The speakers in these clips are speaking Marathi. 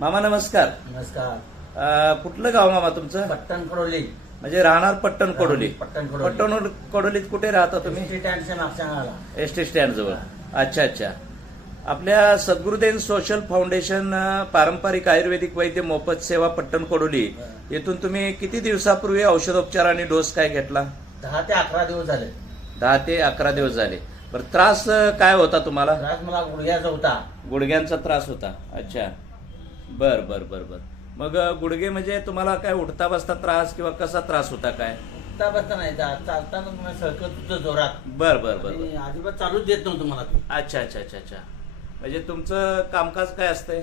मामा नमस्कार. नमस्कार. कुठलं गाव मामा तुमचं? पट्टण कडोली. म्हणजे राहणार पट्टण कडोली. पट्टण कडोलीत कुठे राहता तुम्ही? स्टँडच्या मागच्या एसटी स्टँड जवळ. अच्छा अच्छा. आपल्या सद्गुरुदेव सोशल फाउंडेशन पारंपरिक आयुर्वेदिक वैद्य मोफत सेवा पट्टण कडोली येथून तुम्ही किती दिवसापूर्वी औषधोपचार आणि डोस काय घेतला? 10 ते 11 दिवस झाले. 10 ते 11 दिवस झाले. बरं, त्रास काय होता तुम्हाला? त्रास मला गुडघ्याचा होता. गुडघ्यांचा त्रास होता. अच्छा. बर बर बर बर. मग गुडघे म्हणजे तुम्हाला काय उठता बसता त्रास किंवा कसा त्रास होता काय? उठता बसता नाही, चालताना मला सळकत होतं जोरात. बर बर बर. आणि अजिबात चालूच देत नव्हतं मला ते. अच्छा अच्छा अच्छा अच्छा. म्हणजे तुमचं कामकाज काय असतंय?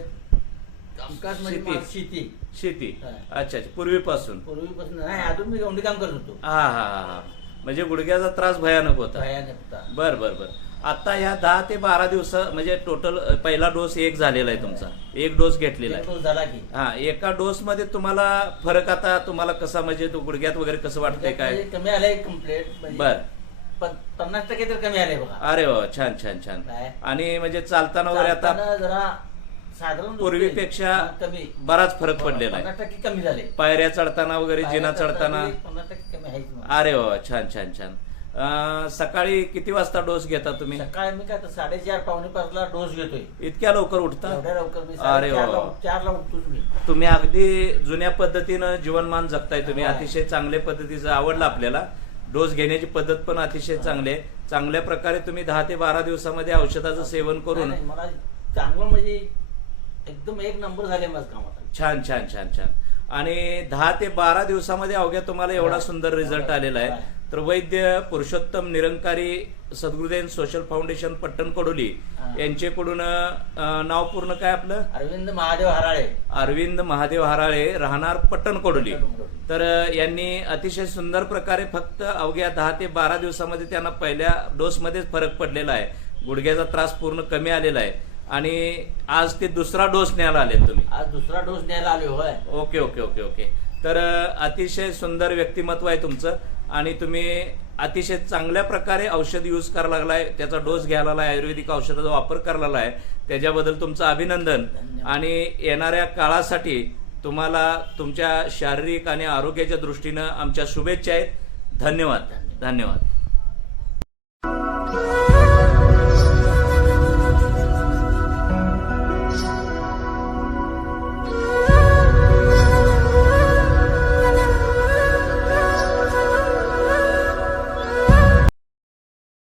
कामकाज म्हणजे शेती. मला शेती. शेती. हा. अच्छा अच्छा. पूर्वीपासून? पूर्वीपासून नाही, अजून मी गवंडी काम करत होतो. हा हा हा हा. म्हणजे गुडघ्याचा त्रास भयानक होता. भयानक होता. बर बर बर. आता ह्या 10 ते 12 दिवस म्हणजे टोटल पहिला डोस एक झालेला आहे तुमचा. एक डोस घेतलेला एक आहे. डोस झाला की हा. एका डोस मध्ये तुम्हाला फरक आता तुम्हाला कसा म्हणजे तो गुडघ्यात वगैरे कसं वाटतंय काय? म्हणजे कमी आलंय कम्प्लीट. बर. 50% तर कमी आलंय बघा. अरे वा, छान छान छान. काय? आणि म्हणजे चालताना वगैरे आता चालताना जरा साधारण पूर्वीपेक्षा कमी बराच फरक पडलेला आहे. 50% कमी झाले. पायऱ्या चढताना वगैरे जिना चढताना. 50% कमी आहे. अरे वा, छान छान छान. सकाळी किती वाजता डोस घेता तुम्ही? सकाळी मी काय 4:30 पावणे 5ला डोस घेतोय. इतक्या लवकर उठता? एवढ्या लवकर मी अरे वा. 4ला उठतोच मी. तुम्ही अगदी जुन्या पद्धतीनं जीवनमान जगताय तुम्ही. होय. अतिशय चांगल्या पद्धतीचं आवडलं आपल्याला. डोस घेण्याची पद्धत पण अतिशय चांगली आहे. चांगल्या प्रकारे तुम्ही 10 ते 12 दिवसामध्ये औषधाचं सेवन करून नाही, मला चांगलं म्हणजे एकदम एक नंबर झाले माझं काम आता. छान छान छान छान. आणि 10 ते 12 दिवसामध्ये अवघ्या तुम्हाला एवढा सुंदर रिझल्ट आलेला आहे. तर वैद्य पुरुषोत्तम निरंकारी सद्गुरुदेव सोशल फाउंडेशन पट्टण कडोली यांच्याकडून नाव पूर्ण काय आपलं? अरविंद महादेव हराळे. अरविंद महादेव हराळे, राहणार पट्टण कडोली. तर यांनी अतिशय सुंदर प्रकारे फक्त अवघ्या 10 ते 12 दिवसामध्ये त्यांना पहिल्या डोसमध्येच फरक पडलेला आहे. गुडघ्याचा त्रास पूर्ण कमी आलेला आहे. आणि आज ते दुसरा डोस न्यायला आले तुम्ही. आज दुसरा डोस न्यायला आले. होय. Okay okay okay okay. तर अतिशय सुंदर व्यक्तिमत्व आहे तुमचं. आणि तुम्ही अतिशय चांगल्या प्रकारे औषध यूज करायला लागलाय, त्याचा डोस घ्यायला लागलाय, आयुर्वेदिक औषधाचा वापर करायला आहे. त्याच्याबद्दल तुमचं अभिनंदन. आणि येणाऱ्या काळासाठी तुम्हाला तुमच्या शारीरिक आणि आरोग्याच्या दृष्टीनं आमच्या शुभेच्छा आहेत. धन्यवाद. धन्यवाद.